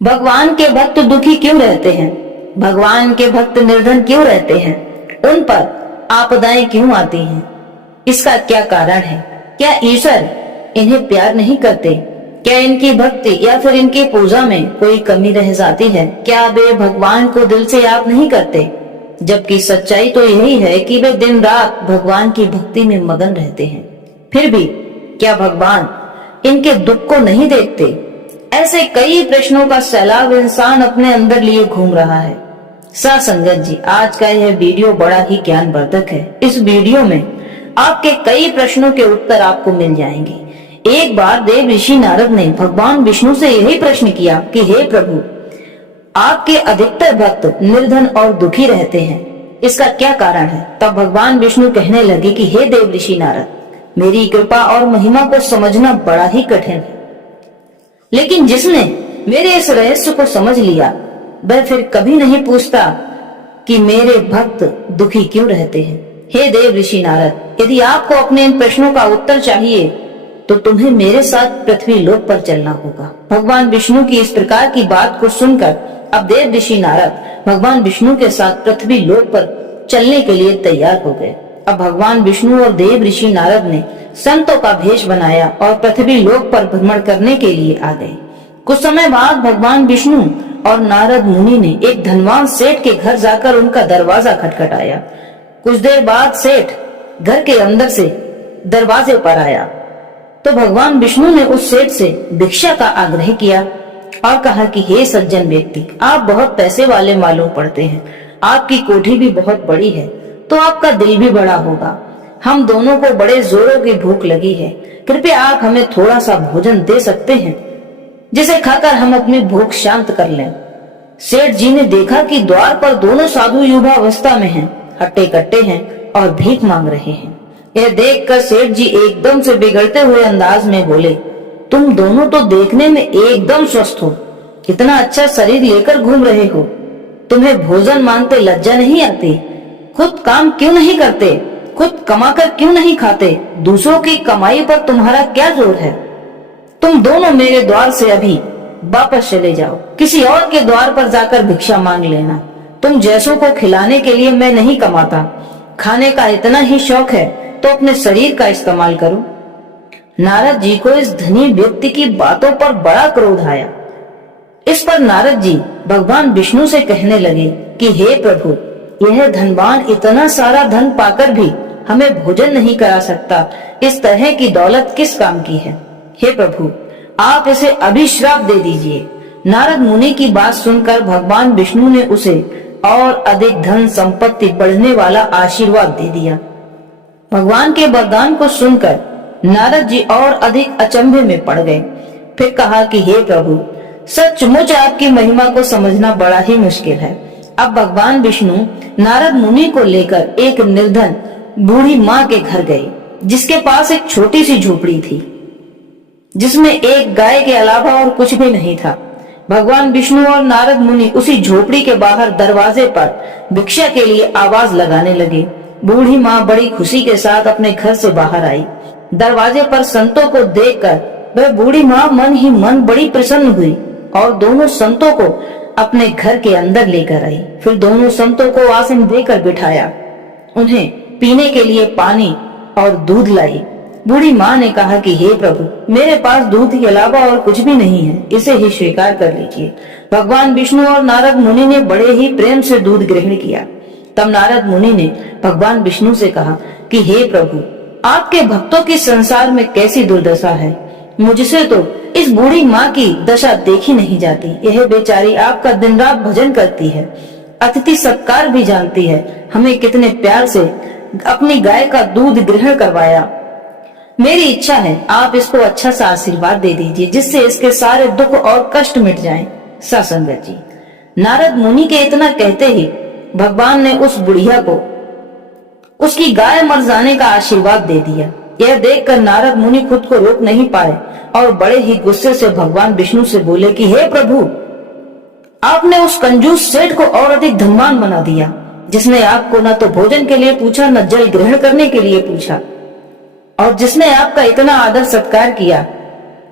भगवान के भक्त दुखी क्यों रहते हैं? भगवान के भक्त निर्धन क्यों रहते हैं? उन पर आपदाएं क्यों आती हैं? इसका क्या कारण है? क्या ईश्वर इन्हें प्यार नहीं करते? क्या इनकी भक्ति या फिर इनकी पूजा में कोई कमी रह जाती है? क्या वे भगवान को दिल से याद नहीं करते? जबकि सच्चाई तो यही है कि वे दिन रात भगवान की भक्ति में मगन रहते हैं। फिर भी क्या भगवान इनके दुख को नहीं देखते? ऐसे कई प्रश्नों का सैलाब इंसान अपने अंदर लिए घूम रहा है। संगत जी, आज का यह वीडियो बड़ा ही ज्ञानवर्धक है। इस वीडियो में आपके कई प्रश्नों के उत्तर आपको मिल जाएंगे। एक बार देव ऋषि नारद ने भगवान विष्णु से यही प्रश्न किया कि हे प्रभु, आपके अधिकतर भक्त निर्धन और दुखी रहते हैं, इसका क्या कारण है? तब भगवान विष्णु कहने लगे कि हे देव ऋषि नारद, मेरी कृपा और महिमा को समझना बड़ा ही कठिन है, लेकिन जिसने मेरे इस रहस्य को समझ लिया वह फिर कभी नहीं पूछता कि मेरे भक्त दुखी क्यों रहते हैं। हे देव ऋषि नारद, यदि आपको अपने इन प्रश्नों का उत्तर चाहिए तो तुम्हें मेरे साथ पृथ्वी लोक पर चलना होगा। भगवान विष्णु की इस प्रकार की बात को सुनकर अब देव ऋषि नारद भगवान विष्णु के साथ पृथ्वी लोक पर चलने के लिए तैयार हो गए। अब भगवान विष्णु और देव ऋषि नारद ने संतों का भेष बनाया और पृथ्वी लोक पर भ्रमण करने के लिए आ गए। कुछ समय बाद भगवान विष्णु और नारद मुनि ने एक धनवान सेठ के घर जाकर उनका दरवाजा खटखटाया। कुछ देर बाद सेठ घर के अंदर से दरवाजे पर आया तो भगवान विष्णु ने उस सेठ से भिक्षा का आग्रह किया और कहा कि हे सज्जन व्यक्ति, आप बहुत पैसे वाले मालूम पड़ते हैं, आपकी कोठी भी बहुत बड़ी है तो आपका दिल भी बड़ा होगा। हम दोनों को बड़े जोरों की भूख लगी है, कृपया आप हमें थोड़ा सा भोजन दे सकते हैं जिसे खाकर हम अपनी भूख शांत कर लें। सेठ जी ने देखा कि द्वार पर दोनों साधु युवावस्था में हैं, हट्टे कट्टे हैं और भीख मांग रहे हैं। यह देखकर सेठ जी एकदम से बिगड़ते हुए अंदाज में बोले, तुम दोनों तो देखने में एकदम स्वस्थ हो, कितना अच्छा शरीर लेकर घूम रहे हो, तुम्हें भोजन मांगते लज्जा नहीं आती? खुद काम क्यों नहीं करते? खुद कमाकर क्यों नहीं खाते? दूसरों की कमाई पर तुम्हारा क्या जोर है? तुम दोनों मेरे द्वार से अभी वापस चले जाओ, किसी और के द्वार पर जाकर भिक्षा मांग लेना। तुम जैसों को खिलाने के लिए मैं नहीं कमाता, खाने का इतना ही शौक है तो अपने शरीर का इस्तेमाल करो। नारद जी को इस धनी व्यक्ति की बातों पर बड़ा क्रोध आया। इस पर नारद जी भगवान विष्णु से कहने लगे कि हे प्रभु, यह धनवान इतना सारा धन पाकर भी हमें भोजन नहीं करा सकता, इस तरह की दौलत किस काम की है? हे प्रभु, आप इसे अभी श्राप दे दीजिए। नारद मुनि की बात सुनकर भगवान विष्णु ने उसे और अधिक धन संपत्ति बढ़ने वाला आशीर्वाद दे दिया। भगवान के वरदान को सुनकर नारद जी और अधिक अचंभे में पड़ गए। फिर कहा कि हे प्रभु, सचमुच आपकी महिमा को समझना बड़ा ही मुश्किल है। अब भगवान विष्णु नारद मुनि को लेकर एक निर्धन बूढ़ी माँ के घर गए, जिसके पास एक छोटी सी झोपड़ी थी जिसमें एक गाय के अलावा और कुछ भी नहीं था। भगवान विष्णु और नारद मुनि उसी झोपड़ी के बाहर दरवाजे पर भिक्षा के लिए आवाज लगाने लगे। बूढ़ी माँ बड़ी खुशी के साथ अपने घर से बाहर आई। दरवाजे पर संतों को देखकर वह बूढ़ी माँ मन ही मन बड़ी प्रसन्न हुई और दोनों संतों को अपने घर के अंदर लेकर आई। फिर दोनों संतों को आसन देकर बिठाया, उन्हें पीने के लिए पानी और दूध लाई। बूढ़ी माँ ने कहा कि हे प्रभु, मेरे पास दूध के अलावा और कुछ भी नहीं है, इसे ही स्वीकार कर लीजिए। भगवान विष्णु और नारद मुनि ने बड़े ही प्रेम से दूध ग्रहण किया। तब नारद मुनि ने भगवान विष्णु से कहा कि हे प्रभु, आपके भक्तों की संसार में कैसी दुर्दशा है, मुझसे तो इस बूढ़ी माँ की दशा देखी नहीं जाती। यह बेचारी आपका दिन रात भजन करती है, अतिथि सत्कार भी जानती है, हमें कितने प्यार से अपनी गाय का दूध ग्रहण करवाया। मेरी इच्छा है आप इसको अच्छा सा आशीर्वाद दे दीजिए जिससे इसके सारे दुख और कष्ट मिट जाएं। संगत जी, नारद मुनि के इतना कहते ही भगवान ने उस बुढ़िया को उसकी गाय मर जाने का आशीर्वाद दे दिया। यह देखकर नारद मुनि खुद को रोक नहीं पाए और बड़े ही गुस्से से भगवान विष्णु से बोले कि हे प्रभु, आपने उस कंजूस सेठ को और अधिक धनवान बना दिया, जिसने आपको न तो भोजन के लिए पूछा न जल ग्रहण करने के लिए पूछा, और जिसने आपका इतना आदर सत्कार किया,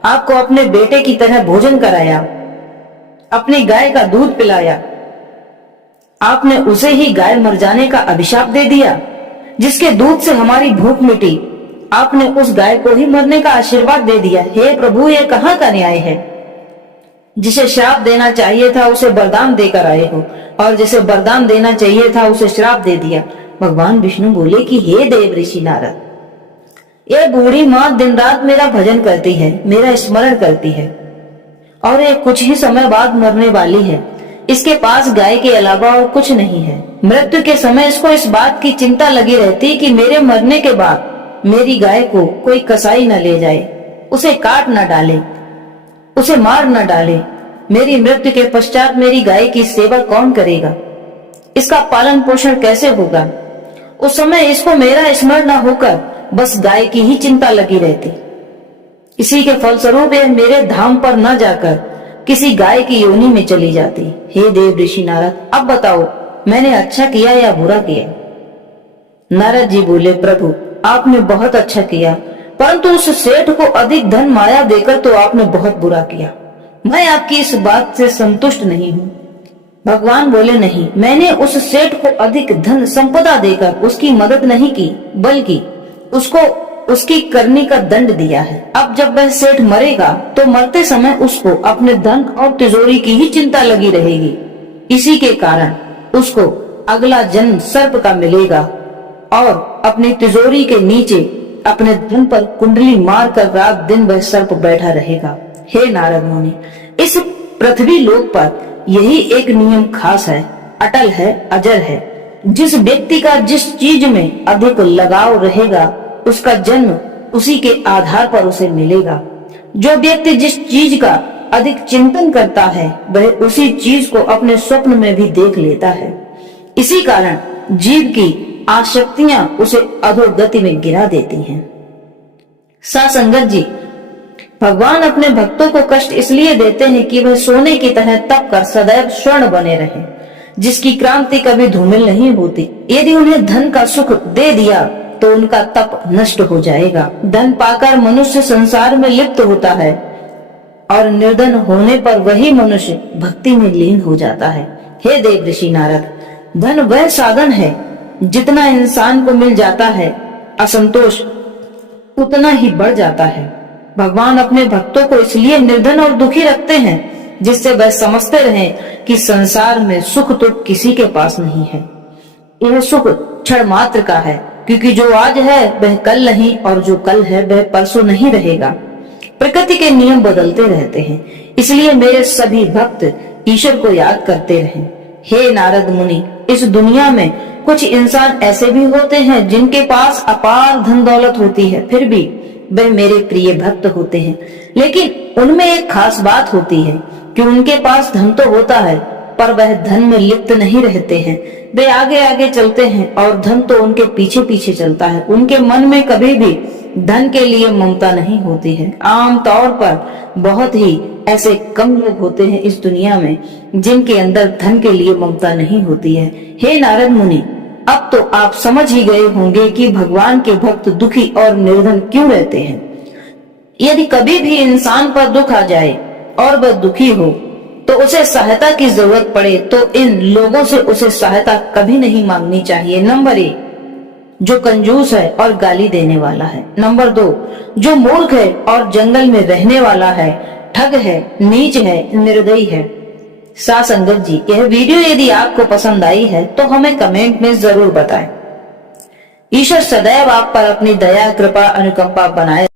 आपको अपने बेटे की तरह भोजन कराया। अपनी गाय का दूध पिलाया, आपने उसे ही गाय मर जाने का अभिशाप दे दिया। जिसके दूध से हमारी भूख मिटी, आपने उस गाय को ही मरने का आशीर्वाद दे दिया। हे प्रभु, ये कहाँ का न्याय है? जिसे श्राप देना चाहिए था उसे वरदान देकर आए हो, और जिसे वरदान देना चाहिए था उसे श्राप दे दिया। भगवान विष्णु बोले कि हे देव ऋषि नारद, ये बूढ़ी माँ दिन रात मेरा भजन करती है, मेरा स्मरण करती है, और ये कुछ ही समय बाद मरने वाली है। इसके पास गाय के अलावा और कुछ नहीं है। मृत्यु के समय इसको इस बात की चिंता लगी रहती कि मेरे मरने के बाद मेरी गाय को कोई कसाई न ले जाए, उसे काट न डाले, उसे मार न डाले। मेरी मृत्यु के पश्चात मेरी गाय की सेवा कौन करेगा? इसका पालन पोषण कैसे होगा? उस समय इसको मेरा स्मरण न होकर बस गाय की ही चिंता लगी रहती। इसी के फलस्वरूप यह मेरे धाम पर न जाकर किसी गाय की योनि में चली जाती। हे देव ऋषि नारद, अब बताओ मैंने अच्छा किया या बुरा किया? नारद जी बोले, प्रभु आपने बहुत अच्छा किया, परंतु उस सेठ को अधिक धन माया देकर तो आपने बहुत बुरा किया। मैं आपकी इस बात से संतुष्ट नहीं हूँ। भगवान बोले, नहीं, मैंने उस सेठ को अधिक धन संपदा देकर उसकी मदद नहीं की, बल्कि उसको उसकी करनी का दंड दिया है। अब जब वह सेठ मरेगा तो मरते समय उसको अपने धन और तिजोरी की ही चिंता लगी रहेगी। इसी के कारण उसको अगला जन्म सर्प का मिलेगा और अपनी तिजोरी के नीचे अपने धन पर कुंडली मार कर रात दिन वह सर्प बैठा रहेगा। हे नारद मुनि, इस पृथ्वी लोक पर यही एक नियम खास है, अटल है, अजर है। जिस व्यक्ति का जिस चीज में अधिक लगाव रहेगा उसका जन्म उसी के आधार पर उसे मिलेगा। जो व्यक्ति जिस चीज का अधिक चिंतन करता है वह उसी चीज को अपने स्वप्न में भी देख लेता है। इसी कारण जीव की आसक्तियां उसे अधोगति में गिरा देती हैं। सासंगत जी, भगवान अपने भक्तों को कष्ट इसलिए देते हैं कि वह सोने की तरह तप कर सदैव स्वर्ण बने रहे, जिसकी क्रांति कभी धूमिल नहीं होती। यदि उन्हें धन का सुख दे दिया तो उनका तप नष्ट हो जाएगा। धन पाकर मनुष्य संसार में लिप्त होता है और निर्धन होने पर वही मनुष्य भक्ति में लीन हो जाता है। हे देव ऋषि नारद, धन वह साधन है, जितना इंसान को मिल जाता है असंतोष उतना ही बढ़ जाता है। भगवान अपने भक्तों को इसलिए निर्धन और दुखी रखते हैं जिससे वह समझते रहें कि संसार में सुख तो किसी के पास नहीं है। यह सुख क्षण मात्र का है, क्योंकि जो आज है वह कल नहीं, और जो कल है वह परसों नहीं रहेगा। प्रकृति के नियम बदलते रहते हैं, इसलिए मेरे सभी भक्त ईश्वर को याद करते रहें। हे नारद मुनि, इस दुनिया में कुछ इंसान ऐसे भी होते हैं जिनके पास अपार धन दौलत होती है, फिर भी वे मेरे प्रिय भक्त होते हैं। लेकिन उनमें एक खास बात होती है कि उनके पास धन तो होता है पर वह धन में लिप्त नहीं रहते हैं। वे आगे आगे चलते हैं और धन तो उनके पीछे पीछे चलता है। उनके मन में कभी भी धन के लिए ममता नहीं होती है। आम तौर पर बहुत ही ऐसे कम लोग होते हैं इस दुनिया में जिनके अंदर धन के लिए ममता नहीं होती है। हे नारद मुनि, अब तो आप समझ ही गए होंगे कि भगवान के भक्त दुखी और निर्धन क्यों रहते हैं। यदि कभी भी इंसान पर दुख आ जाए और वह दुखी हो तो उसे सहायता की जरूरत पड़े तो इन लोगों से उसे सहायता कभी नहीं मांगनी चाहिए। नंबर 1, जो कंजूस है और गाली देने वाला है। नंबर 2, जो मूर्ख है और जंगल में रहने वाला है, ठग है, नीच है, निर्दयी है। सासंगत जी, यह वीडियो यदि आपको पसंद आई है तो हमें कमेंट में जरूर बताएं। ईश्वर सदैव आप पर अपनी दया, कृपा, अनुकंपा बनाए।